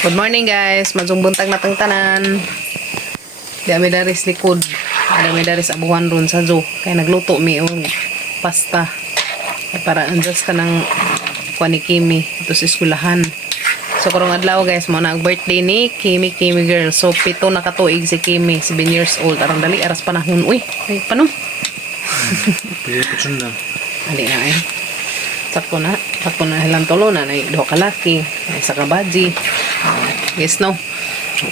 Good morning guys, magsumbuntag na tang tanan. Di ami daris likod. Di ami daris abuhan ron sa zoo. Kaya nagluto mi og pasta. Kaya para anjas ka ng kuha ni Kimi. Ito sa eskwelahan. So karong adlaw guys, mo na ang birthday ni Kimi girl. So 7 na katuig si Kimi, 7 years old. Arang dali, aras panahon. Uy, ay paano? Pwede ko sundan. Ali na eh. Sakto na hilang tulo na duha ka laki, isa ka baji. Yes no.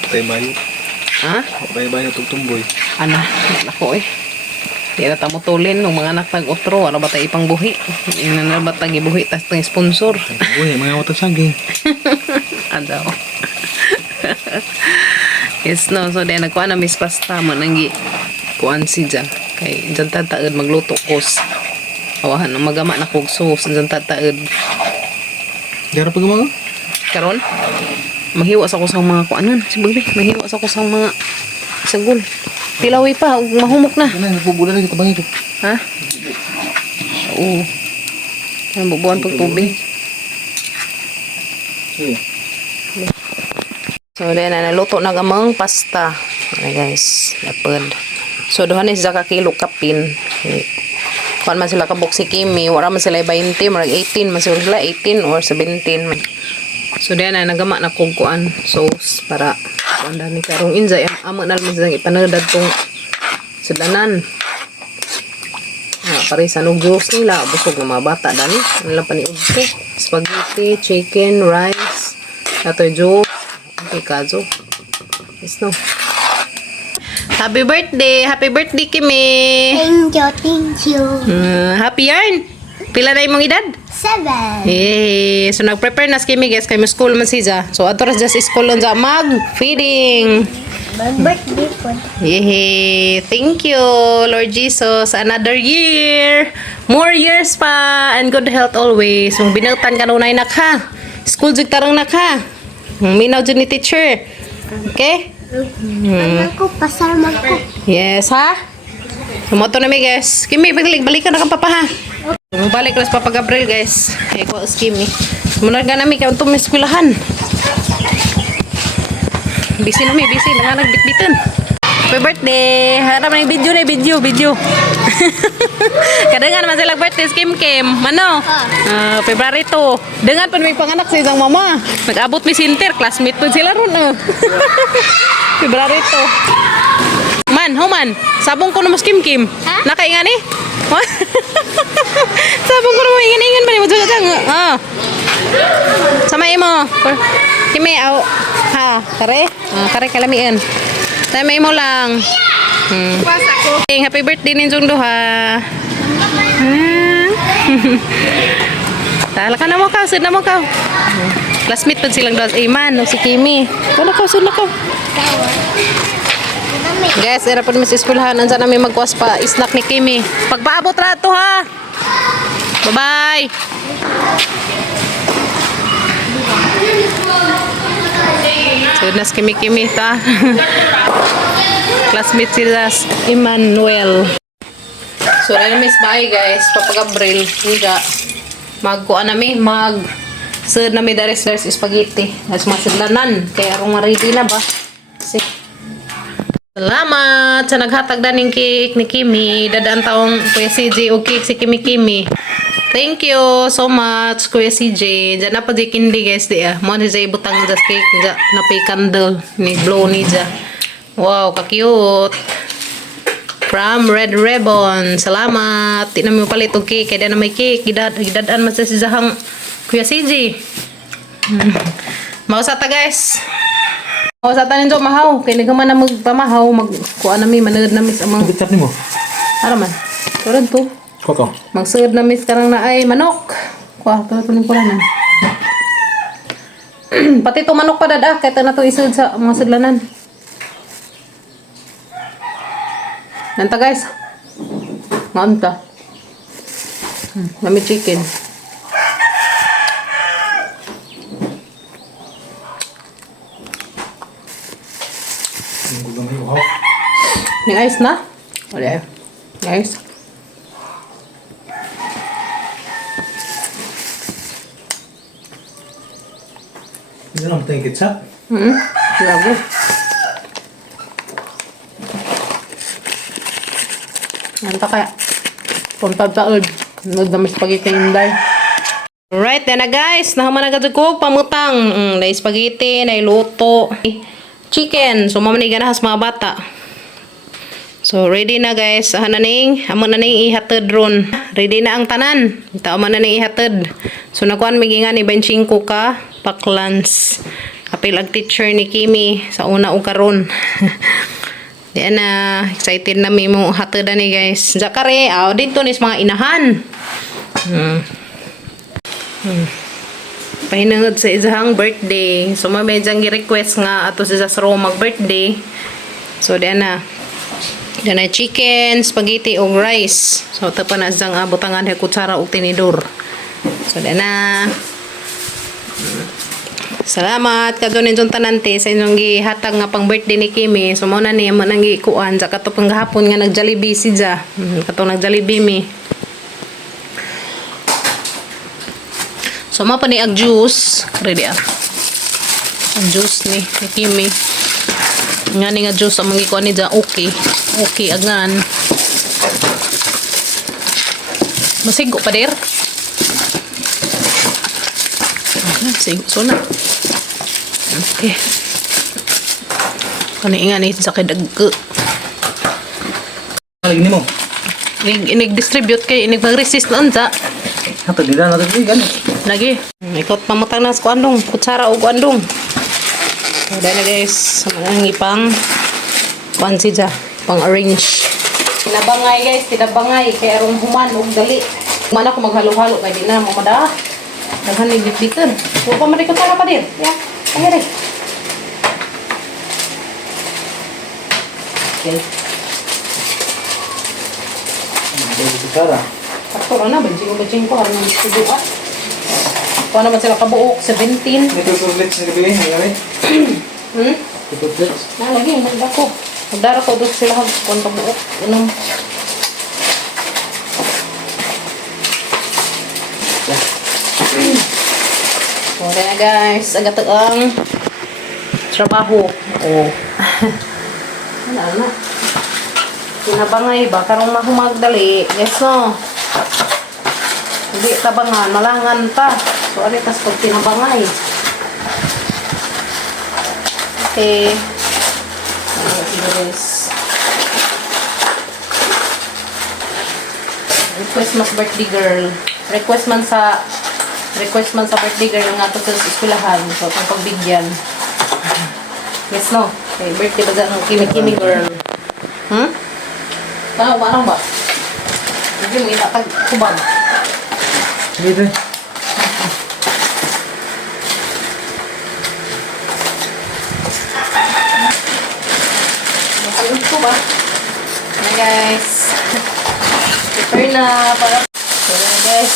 Patay bayo. Ha? Patay bayo na tugtumboy. Ana, nako eh. Di na tamo tulin ng mga anak tag otro, ano ba tayo ipang buhi? Ina na ba tag ibuhi tas tang sponsor? Uy, mga watag saging. Adaw. Yes no, so di nagkuha na miss pasta man ang kuan si Jan. Kay Jan tataad magluto kos. Awahan ang magama na kog sauce Jan tataad. Dara pa gumawa? Karon mahiwas ako sa mga kuanan si Bagbi, mahiwas ako sa mga sagol. Pilaway pa, ug mahumok na. Ano, nagbubulan na kita bangi ko. Ha? Oo. Ang bubuan pag tubig. Sige. So, then, naluto na gamang pasta. Ano guys, lapad. So, doon is ka kilo kapin. Kuan man sila kabuk si Kimi, wala man sila 20, marag 18, man sila 18 or 17 man. So, then, nagama na kong kuan sauce para kuan dami karong injay. Amo na naman silang ipanadad tong sudanan. Pare sa juice nila, busog ng mga bata dani. Ano lang paniud ko? Spaghetti, chicken, rice, ato juice, okay, kazo. Yes no. Happy birthday Kimi. Thank you. Happy yarn. Pila na imong edad? 7. Yay! So nag-prepare na si Kimi guys kay mo school man siya. So ato just school on sa mag-feeding. My birthday po. Yay! Thank you, Lord Jesus. Another year. More years pa. And good health always. Mung binautan ka nunay nak ha. School jud tarang nak ha. Minaw jud ni teacher. Okay? Ako, pasarmag ko. Yes ha? Sumoto na mi guys. Kimi, balikan na kang papa ha. Balik na sa Papa Gabriel guys. Kaya ko si Kimi. Muna ka namin kaya itong eskwelahan. Busy na mi, busy. Nagbitbitan. Happy birthday! Harap na yung video na video. Kadangan naman sila birthday Kim. Mano? February 2. Dengan pa may panganak sa isang mama. Nag-abot mi sinter. Classmate po sila ron. February 2. Man. Sabong ko na mas Kim. Ha? Nakaingan eh? Sabong ko na mo ingan ba ni mo dyan? Samain mo. Kimi, ha, kare? Kare kalamian. Samain mo lang. Happy birthday ninyong duha. Tala ka na mo ka, sud na mo ka. Classmate pa silang duha. Man, si Kimi. Wala ka, sud na ka. Guys, era po namin sa eskwelahan. Andiyan namin magkuwas pa snack ni Kimi. Pagpaabot rato ha. Bye-bye. So, nas Kimi ta. Classmate sila Emmanuel. So, na miss bye guys. Papa Gabriel. Higa. Magkuha namin. Sud namin dares spaghetti. Nas masidlanan. Kaya arong ma-ready na ba? Salamat sa naghatag daning cake ni Kimi. Dadaan taong Kuya CJ o cake si Kimi. Thank you so much Kuya CJ. Diyan na pa di kindi guys di ah. Mo ni Zay butang das cake ja na pay candle ni blow ni ja. Wow, ka-cute. From Red Ribbon. Salamat. Di na mo palit og cake kay na may cake. Gidadaan man sa sisahang Kuya CJ. Mausa ta guys. O sa tanin jo mahaw kay nagaman na magpamahaw magkuan nami manad na mis amang Bitat ni mo? ara man turon to Koko. magsud na mis karang na ay manok kuha to tuling pulanan. Pati to manok pa dada kay na to isud sa mga sudlanan. Nanta guys nganta nami chicken. Ni ice na? Wala. Nice. lang tayong ketchup. Grabe. Yan pa kaya. Puntad taod. Nagdamis spaghetti inday. Alright, yan na guys. Nahaman na agad ko pamutang. Na spaghetti, na luto. Chicken. So, mamanig na has mga bata. So, ready na guys. Amo na ning ihatid ron. Ready na ang tanan. Ito man na ning ihatid. So, nakuan migingan ni 25 ka paklans. Apil ag teacher ni Kimi sa una o karon. Diyan na, excited na mi mo hatid ni guys. Jakare, dito nis mga inahan. Pahinangod sa isang birthday. So, may medyang request nga ato sa Saro mag-birthday. So, diyan na. Diyan na chicken, spaghetti, o rice. So, ito pa na isang butangan ng kutsara o tinidor. So, diyan na. Salamat kadto ninyo tanante sa inyong gihatag nga pang birthday ni Kimi. So, mao na niya man ang gikuan. Sa kato pang gahapon nga nag-Jollibee si Ja. Kato nag-Jollibee mi. So, mao pa ni ag juice. Ready ah. Ang juice ni Kimi. Nga ni nga juice ang mga ni Ja. Okay. Okay, agan. Masigo pa der. Sigo so na. Okay. Kani nga ni sa kadagko. Lagi ni mo. Inig-distribute kay inig-resist noon sa. Hato dila na tadi gan. Lagi. Ikot pamutang na sa kuandong, kutsara o kuandong. Dahil na guys, ang ipang pansi dya, pang arrange. Tinabangay guys, tinabangay. Kaya arong human o dali. Mana ko maghalo-halo kaya di na mamada. Naghan ni bitbitan. Huwag pa marikot na pa din. Yeah, kaya rin. Okay. Kutsara. Sakto na, bajing ko. Ano yung studuan? Kung naman sila kabuok, 17. Ito tutlets ni gabi, nangyari. Ito tutlets. Lagi, magdako. Magdara ko doon sila kung kabuok. Unong. Okay na guys, agad ang trabaho. Oh. Wala na. Tinabangay ba? Karong mahumagdali. Yes no. Hindi tabangan, malangan pa. So, aritas pag tinabangay. Okay. Guys. Request mas birthday girl. Request man sa birthday girl nga to sa eskwelahan. So, pang pagbigyan. Yes, no? Okay, birthday ba ng kimi-kimi girl? Parang ba? Hindi mo itatag kubag. Sige din. Masalot ko ba? Hey guys. Prepare na para guys.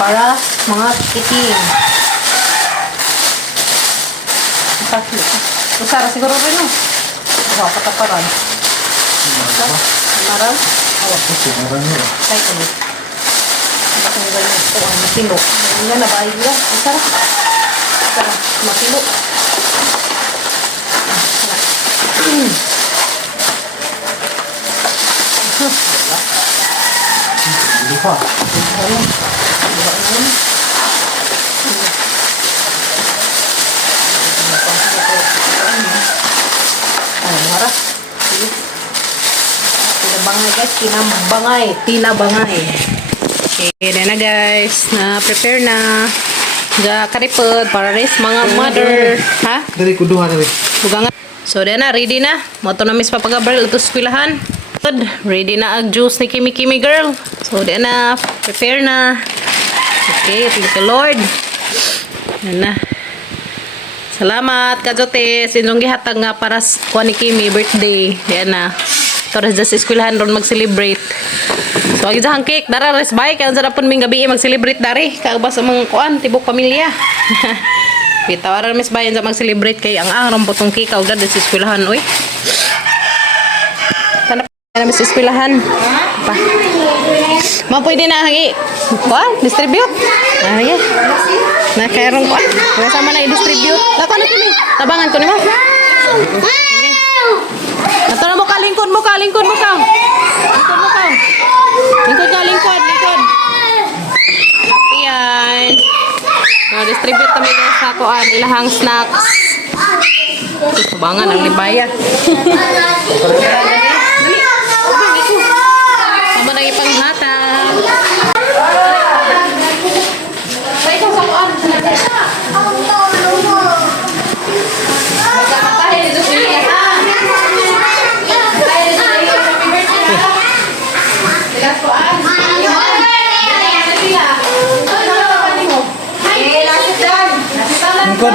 Para mga kiting. Usara siguro rin no? Kataparan. Marang? Kasi marang nyo. Ay, kami. Bakit nga ganyan? Ito ang matilo. Nga na ba? Ayun lang. Usara. Usara. Matilo. Hindi pa. Marah. Tinabangay guys, tinabangay. Okay, na guys, na prepare na. Ga karipod para res mga mother, ha? Dari kuduhan na rin. Bugangan. So, na ready na. Moto na miss papagabrel ito sa eskwelahan. Ready na ang juice ni Kimi girl. So, na prepare na. Okay, thank you Lord. Yan na. Salamat kajote sa inyong gihatag nga para sa ni Kimi birthday. Yan na. Ito sa eskwelahan ron mag-celebrate. So, agi sa cake, dara res bike ang sarapon ming gabi mag-celebrate dari. Kaubas sa mga kuan tibok pamilya. Bitawaran mis bayan sa mag-celebrate kay ang aram potong cake og dad sa eskwelahan oy. Sana pa na sa eskwelahan. Pa. Ma pwede na hangi. Kuan, distribute. Ah, yeah. Na karon ko. Wala sama na i-distribute. Lako na kini. Tabangan ko nimo. Okay. Natara mo ka lingkod mo ka. Lingkod mo ka. Lingkod ka, lingkod. Happy yan. Distribute kami guys sa kuan ilahang snacks. Tabangan ang libaya. Sama na ipanghatag. Sa ikaw sa kuan. Lingkod.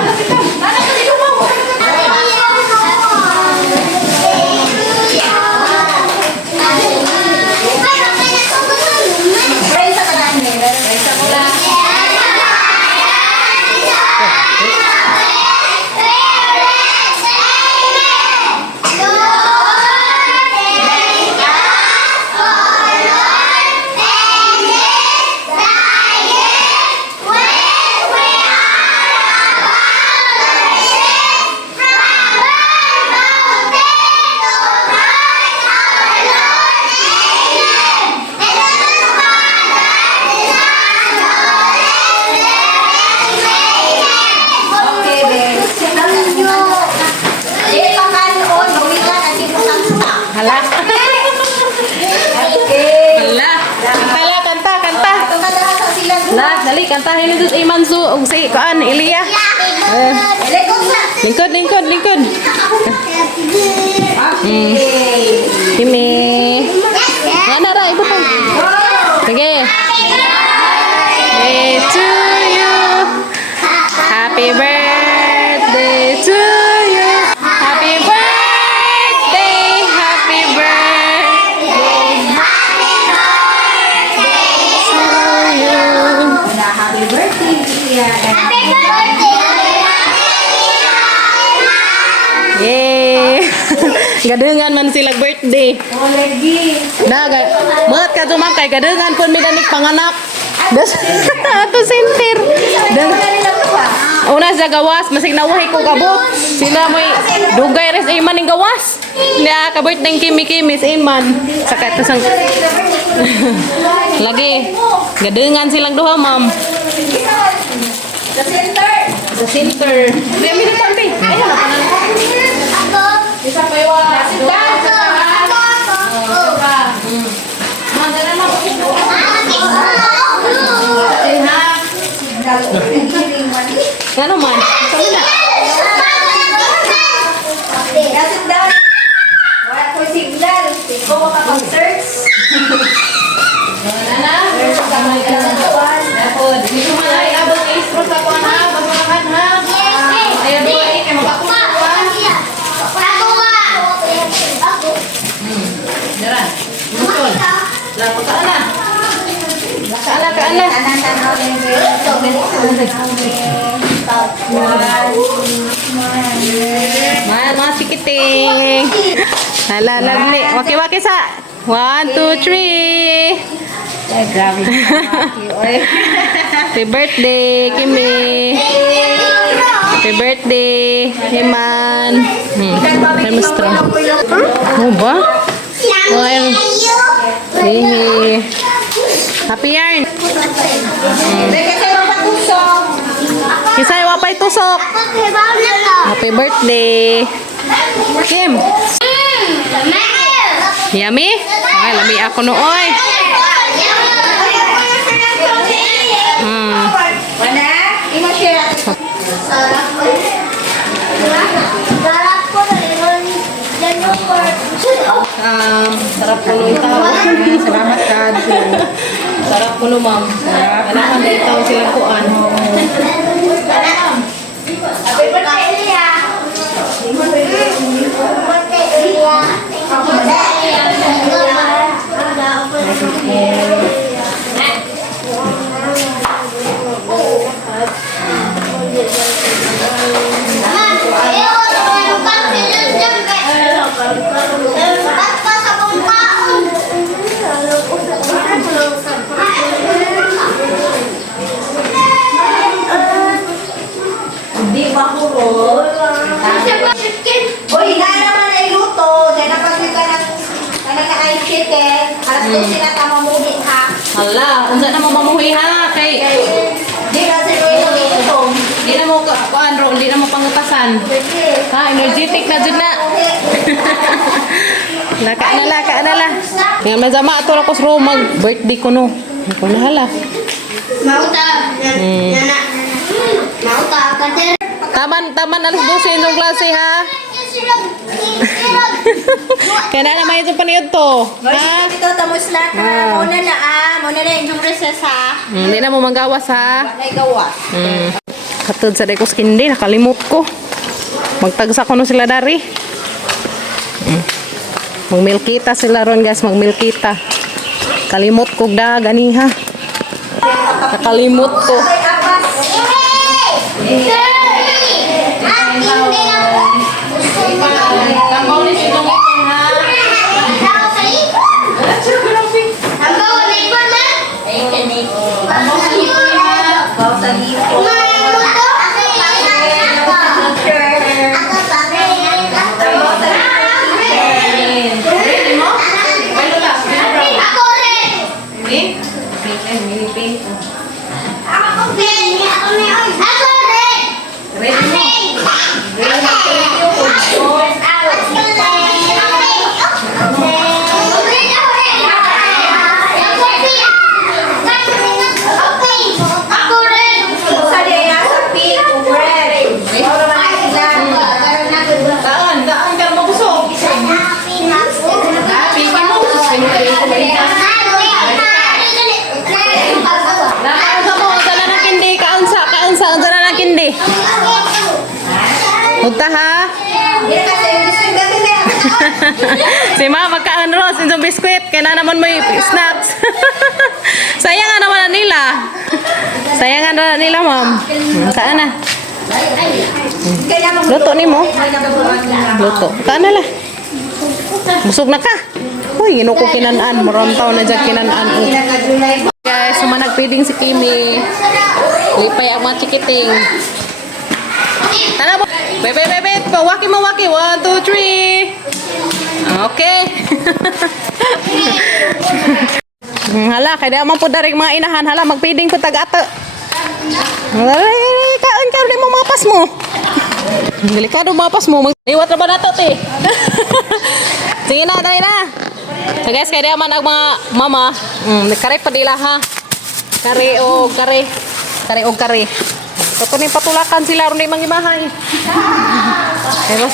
Hala. Hala. Kanta. Lah, dali kantahin ni Dut Imansu og si kaan Ilya. Lingkod. Kimi. Ana ra ibu tong. Sige. Birthday to you. Happy birthday to you. Happy birthday. Happy birthday. Happy birthday, Lia. Yay! Gadengan man sila birthday. Oh, lagi. Daga, mat ka tumakay gadengan pun midanik panganak. Das ato center. Dan una sa gawas masig nawahi ko kabot. Sila moy dugay res iman ning gawas. Nya ka birthday kimi sa iman. Saka to sang lagi gadengan silang duha, ma'am. The center. Sa center. May minute tampi. Ayo na panan. Isa pa yung ano man? Kami na. Sit down. Wala ko signal. Ikaw makapag-search. Wala na. Hindi ko man ay abot istro sa kuwan ha. Bagmanakan ha. Ayaw doon ay kay magpakukuan. Daran. Musul. Lapo ka na. Ka na. Mga sikiting. Hala, lovely. Waki-waki sa. 1, 2, 3. Ay, grabe. Happy birthday, Kimi. Happy birthday, Iman. Remestro. Ano ba? Well, happy yarn. Isa yung wapay tusok. Happy birthday. Kim. Yummy? Ay, lami ako nooy. Wala? Imo-share. Sarap puno itaw. Salamat, Dad. Sarap puno, ma'am. Kailangan na itaw sila kuan. Happy birthday, Lia. Uy, na naman na iluto. Dahil napagod ka ng ice chicken. Alas 12 na tama muli ha. Hala, unsa na mo mamuhi ha kay Di na sila yung iluto. di na mo kuan ro, di na mo pangutasan. Ha, energetic na jud na. Laka na la. Nga masama ato ra ko sa room mag birthday ko no. Ko na hala. Mauta. Nana. Mauta. Kader. Taman alas 12 inyong klase ha. Kaya na naman yung paniyod to. Ha? Ito, tamos na ka. Muna na Muna na yung recess ha. Hindi na mo magawas ha. Wala gawas. Katod sa dekos kindi, nakalimot ko. Magtagsa ko no sila dari. Magmilkita sila ron guys, magmilkita. Kalimot ko da, gani ha. Nakalimot ko. Ay, apas. Tambaw ni sinong ito ha. Bawa sa lipo. Ready mo? Ano lang? Ini? Mini pink. Ready mo? Sa din nasa pink, red. Bawa naman sila. Daan ka mabusog. Nakaunsa mo, unsa na ng kindi, kaunsa, unsa na ng kindi. Punta ha. Hindi kasi yung gusto yung gabi na. Si Ma, magkaan ros, yung biskwit, kaya na naman mo yung snacks. Sayangan naman na nila. Sayangan na nila, ma'am. Kaan na. Kaya mo. Luto ni mo. Luto. Kaan na lah. Busog na ka. Uy, ino ko kinanaan. Maram taon na dyan kinanaan. Guys, sumanagpiding si Kimi. Lipay ang mga chikiting. Tana mo. Bebe. Waki mo, waki. 1, 2, 3. Okay. Hala, kaya naman po daring mga inahan. Hala, magpiding po tag-ato. Kaon ka rin mo mga pas mo. Delikado mga pas mo. Iwat na ba nato, te? Sige na, dali na. So guys, kaya naman ang mga mama. Kare pa nila ha. Kare o kare. Ito ni patulakan sila ron ni mangimahay. Pero,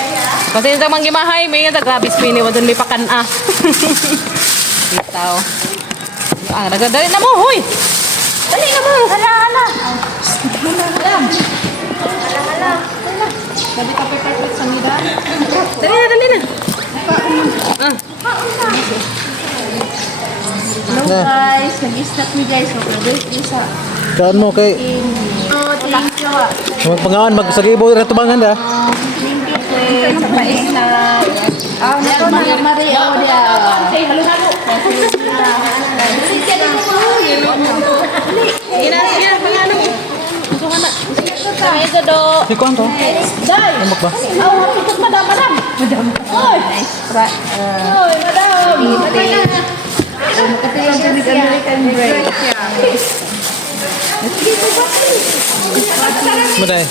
kasi sa mangimahay, may nga grabe spini. Wadun may pakana. Itaw. Dali na mo, huy! Dali na mo! Hala! Sabi ka perfect sa mida. Dali na. Hello guys, nag-start mi guys. So, birthday sa Kaan mo kay thank you. magpangaan magsagibo ra tubangan da. Sa pais na. Meron na Maria o dia. Halo-halo. Gina, pangano. Susuhan na. Kaya sa do. Si kuan to. Dai. Ambak ba? Aw, hapit madam. Oy. Oy, madam. Makatiyong sa American bread. Maday.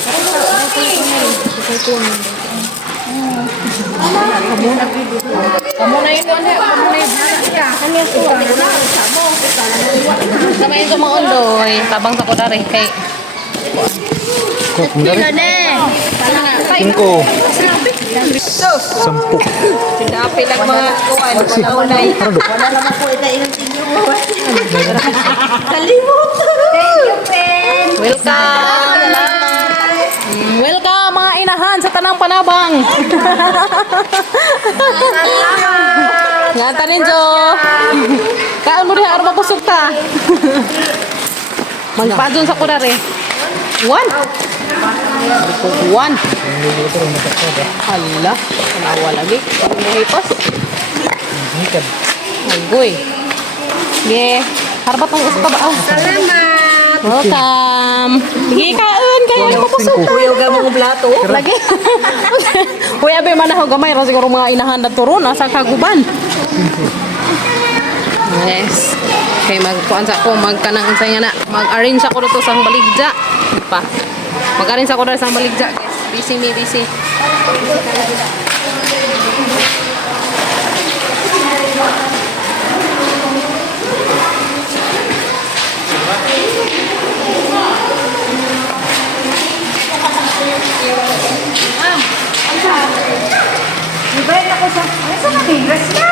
Kamu na yun, kamu na yun. Sama yun sa mga ondoy. Tabang sa kodari. Kay. Kok dari. Ingko. Sampuk. Dapi lang mga kuwan. Wala-walay. Wala naman po ito yung tinyo. Kalimot. Thank you, friend. Welcome. Welcome mga inahan sa Tanang Panabang. Ngata ninyo. Kaon mo diha aron mabusog ta. Magpadyon sa kunare. 1. Hala, nawa lagi. Pagmuhipas. Agoy. Ge, harap tong usta ba? Salamat. Welcome. Sige kaon kayo ano busog. Kuya ga mo plato. Lagi. Uy, abe manahaw gamay ra siguro mga inahandad turon asa kaguban. Yes. Okay, magkuan sa ko magkanang unsay nga na. Mag-arrange ako dito sa baligja. Pa. Mag-arrange ako dito sa baligja, guys. Busy me, busy. Ibayan ako sa... Ano sa mga dress niya?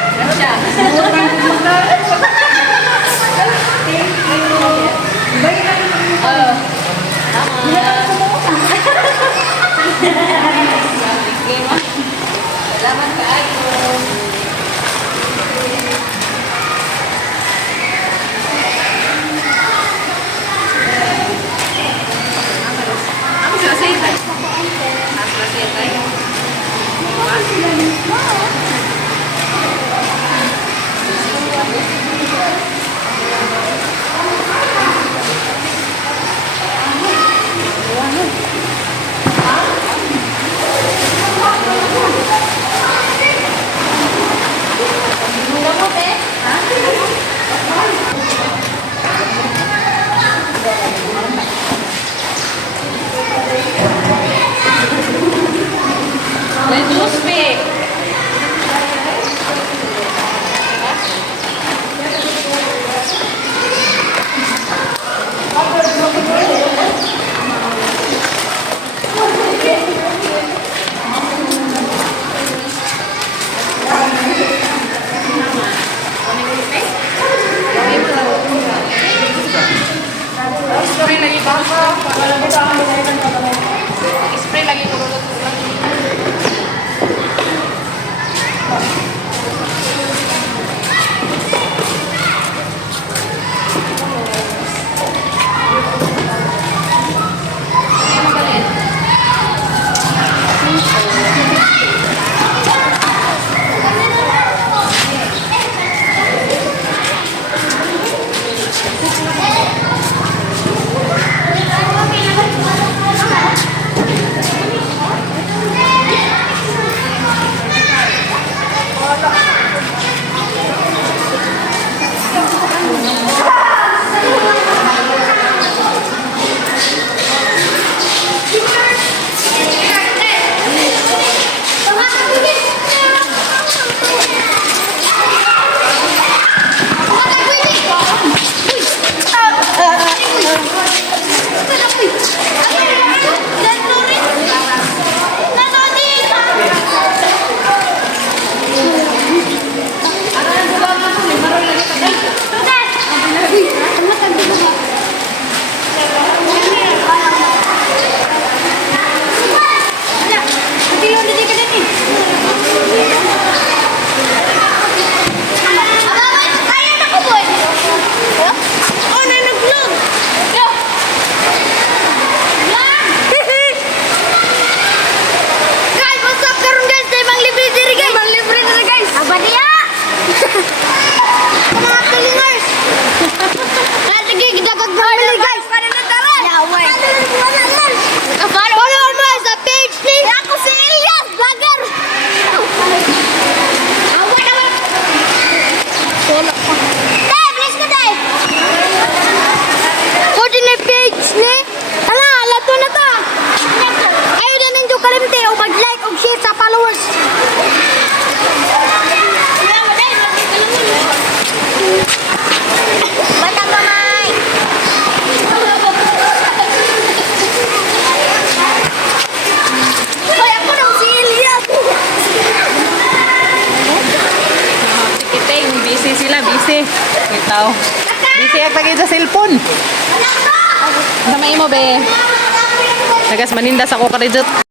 Let's speak. Spray lagi ko Bitaw. Busy ak pagi sa cellphone. Samay mo be. Nagas manindas ako kadijot.